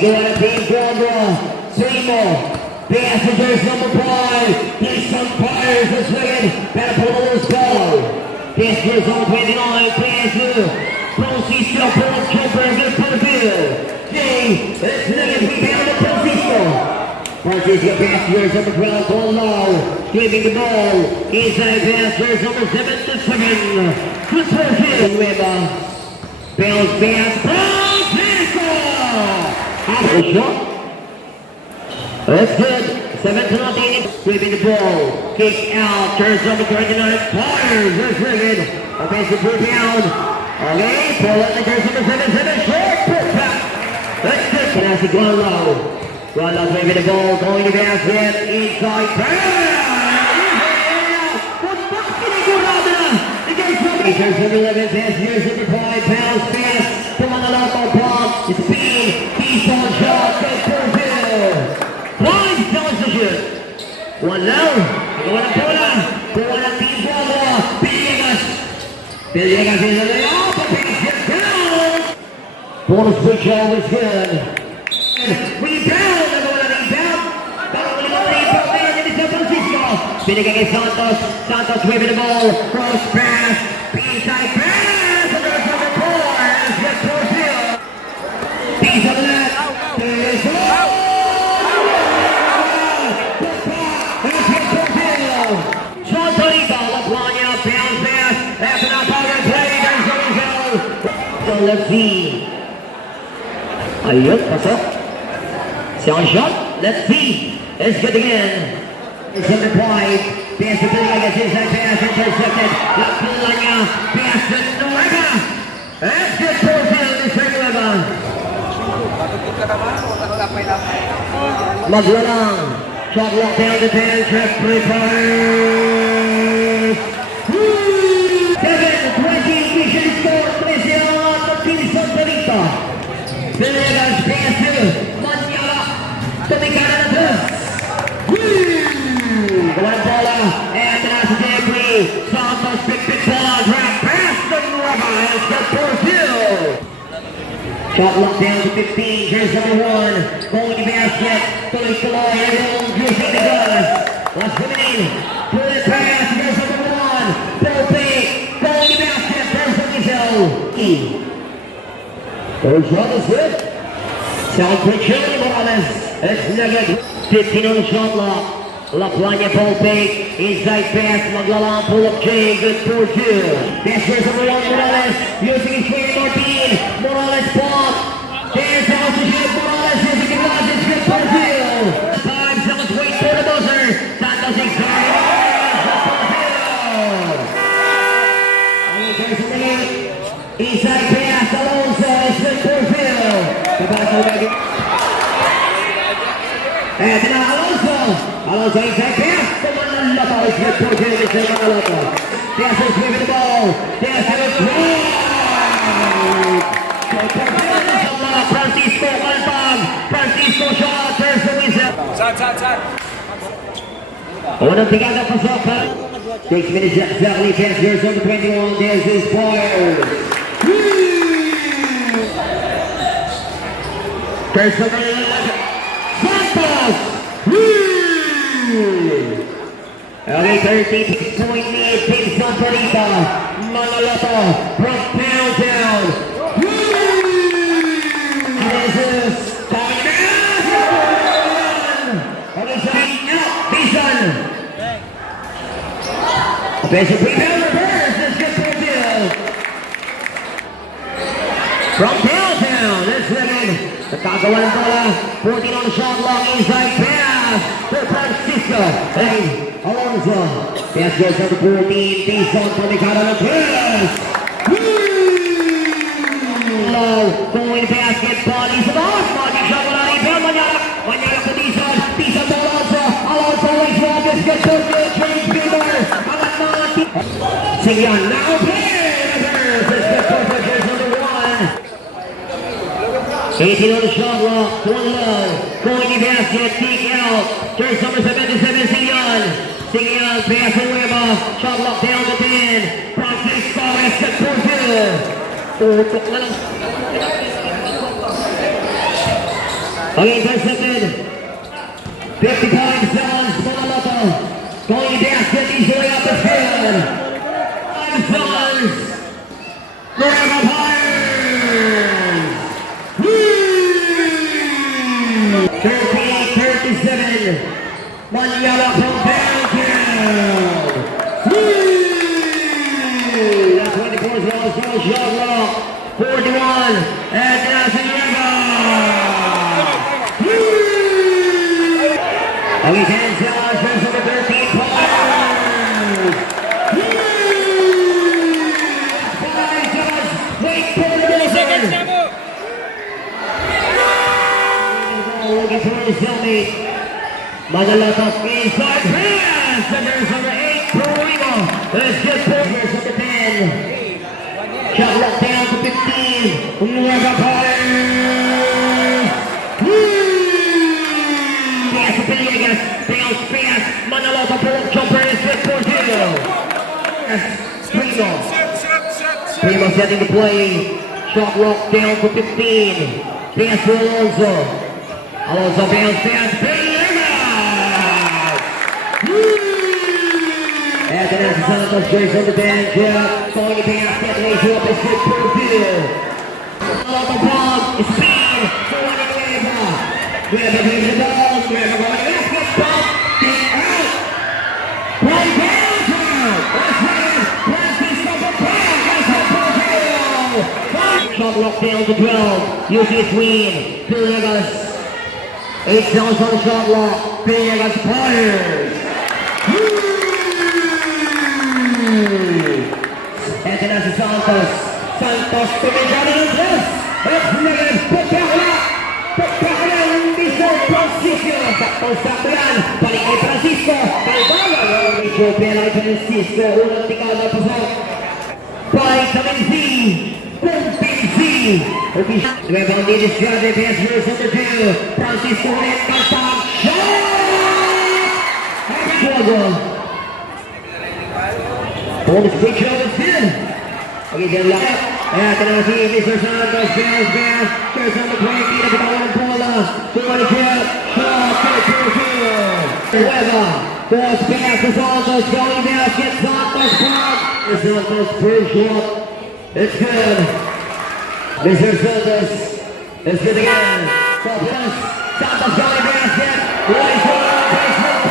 go on a team Barbara. Seymour. Passengers number 5. He's some fires this wicked. Better pull the loose ball. Passengers on 29. Passer. Francisco pull jumper. Good for the field. Jay. Let's look at rebound to Francisco. Francisco passengers on the ground. Ball low. Giving the ball. Inside passengers number 7 to 7. Good for the field. Bounce pass. Francisco. Out of the shot. That's good. 7-0. Sweeping the ball. Kick out. Turns over 29. Fires. That's wicked. Offensive rebound. Okay. Pull up the turns number 7. Short. Put back. That's good. Canassi going low. Ronald sweeping the ball. Going to basket. Inside. Turns number 11. Pass years number 5. Pounds. Pass. Come on the local pump. It's speed. Keys on shot. Good for Bill. Blind tells the shoot. One low. Go on a bola. Go on a team ball. Villegas. Villegas is in the off. Gets down. Ball switch over is good. Rebound. Number 1 rebound. Rebound there. It is San Francisco. Spinning against Santos. Santos waving the ball. Cross pass. Inside pass. And there's number 4. Let's get towards Hill. Piece of that. There's one. Let's see. Ayun, pasok. Second shot. Let's see. It's good again. It's in the point. Pass to Billy against inside pass. Intercepted. Left to Lanya. Pass to Nueva. That's good for Bill. This is Nueva. Maglalang. Shot lock down the 10. Trap prepared. 7-20. Mission score. Pinson Benito. Villegas passer. Manyala. Tumikana na to. Gawan bola. And nasa Jeffrey. Santos pick ball. Drop pass to Nueva. It's good for Hill. Shot locked down to 15. Here's number 1. Going to basket. Tuloy-tuloy. Everyone using the gun. Last winning. Pull it pass. Here's number 1. Pull pick. Going to basket. There's the Gizelle. Third shot is good. Sound picture, Morales. It's negative. 15 on the shot clock. La Playa ball fake. Inside pass. Maglalang pull up Jay. Good for 2. Passers number 1 Morales. Using his way Martin. Morales pop. There's also shoot. Morales using the glass. It's good for 2. 5 seconds wait for the buzzer. Santos inside. There's a minute. Inside pass. Alonso. And now Alonso. Alonso inside pass. The one on Lotto is good for Jay. It's in the Lotto. Dasses with the ball. Dasses with Francisco. One ball. Francisco shot. There's the whistle. Saan. Unang tingada pasok. 6 minutes exactly. Passers on the 21. There's his fires. First number 11, Santos! Okay, 13-point lead, Pinson Benito. Manaloto, from downtown. This is coming down! Okay, so out, Pinson. Offensive rebound reverse, let's get for Bill. From downtown, let's let in. Nakagawa ng bola. 14 on the shot clock. Inside pass for Francisco. Hey, Alonso. Pass goes number 14. Pinson Tumikana ng pass. Low. Going to basket. Bodies of off. Body shot. Wala rebound. Manyala to Pinson. Pinson to Alonso. Alonso lays off. It's good to good. Change Bieber. Alat na. Singyan now. It's good for Francisco. 18 on the shot clock, 1 low, going to basket, kick out, turns number 77, Singyan, pass to Nueva, shot clock down to 10, Francisco, it's good for 2. Tutok na lang. Okay, intercepted. 50 points down, Manaloto. Going basket easily up the field. 5 dollars. Forever Pirates. 38-37. Manila from downtown. That's 24 as well. Shot rock. 41. And that's the we can tell just over 13 points. Wait for the seconds. Looking for his cellmate. Manaloto inside pass. And there's number 8, Perino. Let's get Perez at the 10. Shot locked down to 15. Nueva Pirates. Villegas, bounce pass, Manaloto pull-up jumper is good for Primo. Primo setting the play, shot locked down for 15. Pass to Alonso. Alonso bounce pass, Villegas! After that, Santos Grace on the bench, going to pass, that lays up, it's good for Bill. Manaloto ball, it's speed, forward and Weber. Weber takes the ball, Weber going to basket, ball, get out. Play downtown. Let's see it. Francisco Patel. That's a Patel. Shot locked down to 12. UC Queen. Villegas. 8 seconds on the shot lock. Villegas fires. And then that's Santos. Santos to the gun in the press. It's negative. Put that up. Francisco, sakto yan, balik kay Francisco, Calvaro, medyo pera kay Francisco, unang tikada pa sa Vitamin Z, Pumping Z, Nueva Unidas Grande, pass versus number 2, Francisco ulit, kasang shot! Juego. Bonus quick shot is in. Okay, then lang. Ayan, ito na si Mr. Santos, bounce, there's on the play, kita kita walang bola, tuwa ni Jeff, shot, Nueva, boss pass to Santos, going basket, Santos block, Santos first shot, it's good, Mr. Santos, it's good again, Santos going basket, right shot, basement,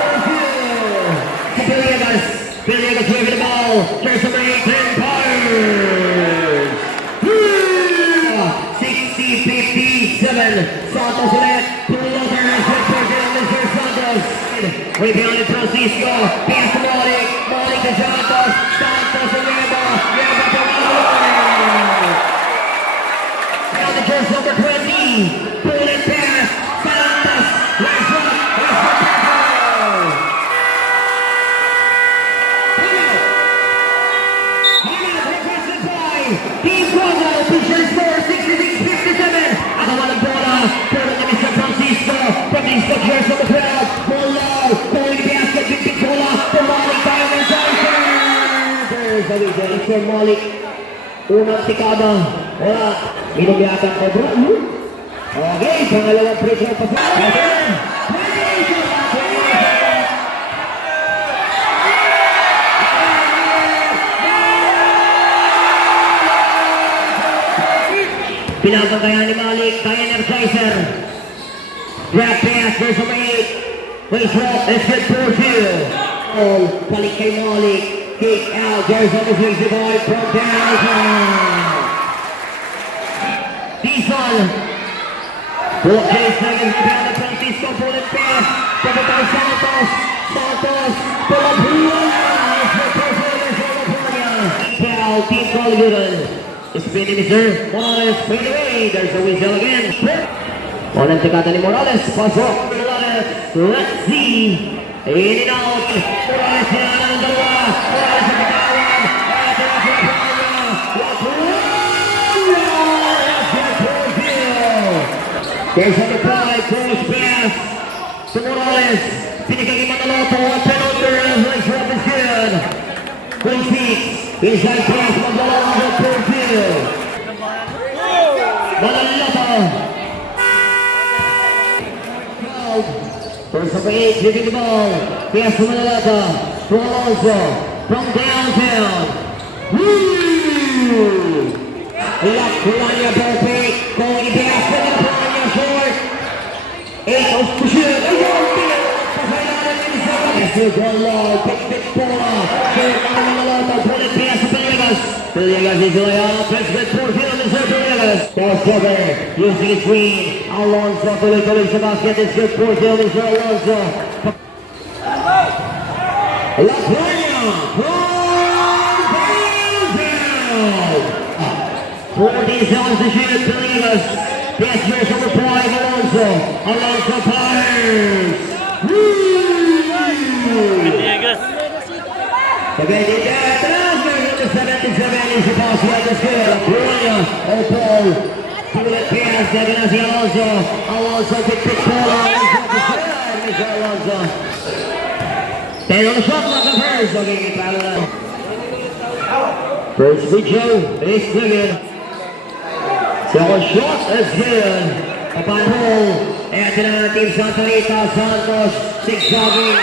Villegas waving the ball, there's number 8, 10 Pirates. 60-57, Santos ulit, pull-over, Mr. Santos. Rebounded Francisco, pass to Malik, Malik to Santos, Santos and Reba to Malik. Now the jersey number 20, pull and pass, Santos, last one, Team Bravo, official score 66-57. Ako walang bola, pero na Mr. Francisco. Francisco jersey on the crowd. Ball low, going to basket, big bola. Malik tayo ng Johnson. There's a reason for Malik. Unang tikada. Wala, inumiyakan ko bro. Okay, pangalawang pressure pa sa atin. Pinapagayan ni Malik, kaya Energizer. Grab pass, there's number 8. Waist rock, let's get 4-2. Balik kay Malik. Kick out, there's number 60 boy from downtown. Dizon. Block J seconds, rebound to Francisco, pull and pass. Double by Santos. Santos, pull up, it's the performance of California. Foul, Team Collier. Spin ni Mr. Morales, fade away. There's a whistle again. Walang tikata ni Morales. Pasok. Morales. Let's see. In and out. Morales nila ng dalawa. Morales sa katawan. At ang there's a reply. Cross pass to Morales. Pinigay Manaloto. Penalty. Nice rub is good. 26. Inside pass, magdala ng Porfield. Manaloto. number 8, dribbling the ball. Pass from Manalata, from Alonso, from downtown. Woo! Lock Polania perfect. Going pass from the Polania short. 8 goes to shoot. This is one low, pick bola. Short by Manalata, put it pass to Villegas. Villegas is way up, it's good for him, it's good for Villegas. Ball cover, using his screen. Alonso, Felipe the basket, it's good for him, it's for Alonso. La Playa, from downtown. 40 seconds to shoot, Villegas. Pass here from the 5, Alonso. Alonso fires. Villegas. Pagkain niya, talas na yung 77 si Passi at the skill. Brunia, Opal, Pulit pass, second na si Alonso. Alonso, pick bola. Alonso, to serve, Mr. Alonso. Pero the shot clock of hers. Okay, palo na. First free throw, it's good. Second shot, is good. Upon hole, ito na Team Santa Rita Santos, zigzagging.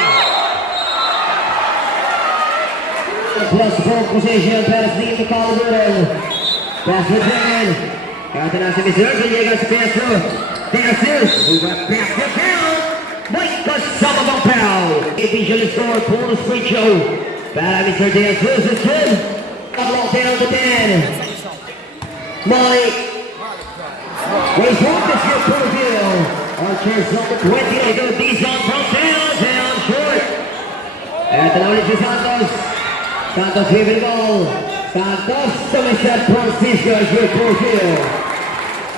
Plus 4 position para sa team ni Calderon. Pass with Dragon. Ito na si Mr. Villegas sa Petro. Dances. We got back to down. Mike kasama bang foul. Officially score, bonus free throw. Para Mr. Dances. It's good. Block down to 10. Mike. Raise one to shoot for the field. Archer's number 28. Go Dizon from downtown short. Ito na ulit si Santos. Santos with the ball. Santos to Mr. Francisco with full field.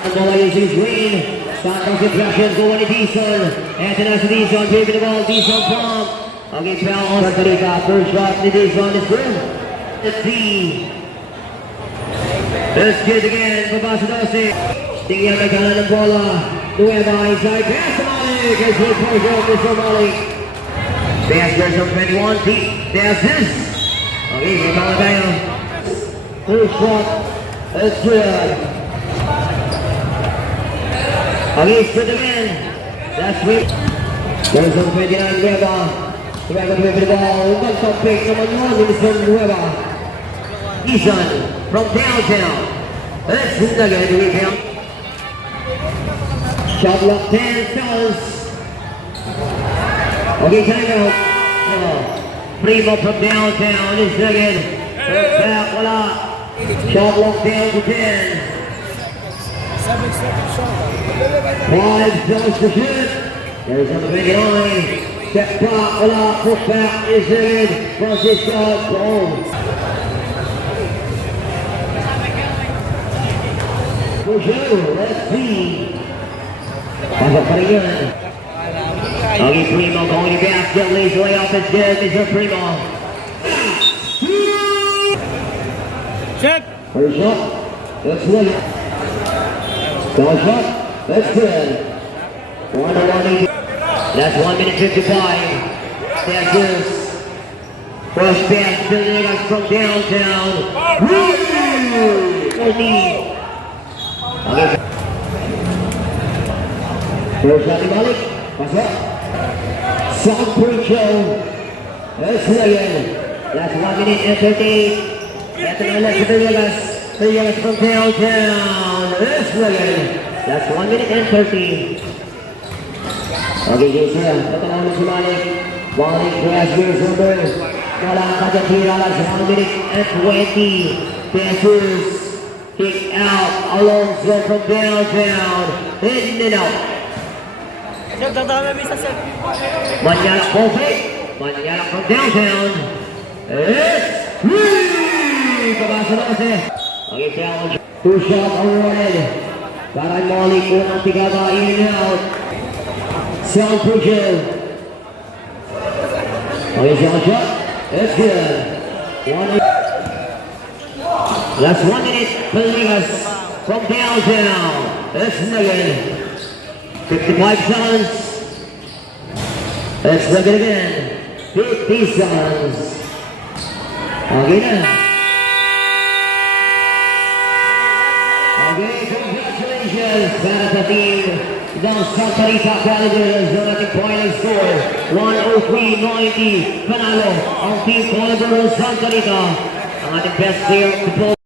Angola using screen. Santos with pressure going to Dizon. Ito na si Dizon with the ball. Dizon from. Okay, foul on Sarita. First shot to Dizon is good. Let's see. Let's get again for Basadose. Tingnan may kanan ng bola. Nueva inside. Pass to Malik. It's good for Mr. Malik. Pass goes from 21 feet. There's this. Okay, may bala tayo. First shot. That's good. Okay, split again. That's sweet. Goes from 29 Nueva. Nueva with the ball. Magpapik naman yun. Mr. Nueva. Dizon from downtown. That's nagad. Rebound. Shot lock 10 fellas. Okay, time out. Primo from downtown is second. First back, wala. Shot lock down to 10. 7 seconds shot. 5 seconds to shoot. There's number 29. Step back, wala. Put back is second. Francisco, boom. For sure, let's see. Pasok pa rin yun. Okay, Primo going to basket, lays the layup, it's good, Mr. Primo. Check. First shot, that's good. Second shot, that's good. 1-1, that's 1 minute 55. That's good. First pass, Villegas from downtown. Woo! Okay. First shot ni Malik. Pasok. Second free throw. That's again. That's 1 minute and 30. Ito na ulit si Villegas. Villegas from downtown. That's again. That's 1 minute and 30. Okay, Jason. Ito na ulit si Malik. Malik grabs your number. Wala kakatira lang sa 1 minute and 20. Passes. Kick out. Alonso from downtown. In and out. Check, dadaan na bisa, sir. Manyarak perfect. Manyarak from downtown. It's free! Kabasa 12. Okay, challenge. 2 shot awarded. Para Malik unang tigaba in and out. Sound pushing. Okay, sound shot. It's good. That's 1 minute. Villegas from downtown. It's again. 55 seconds. Let's look it again. 50 seconds. Okay na. Okay, congratulations para sa team ng Santa Rita Calibers ang ating final score 103-90. Panalo ang Team Caliber ng Santa Rita. Ang ating best player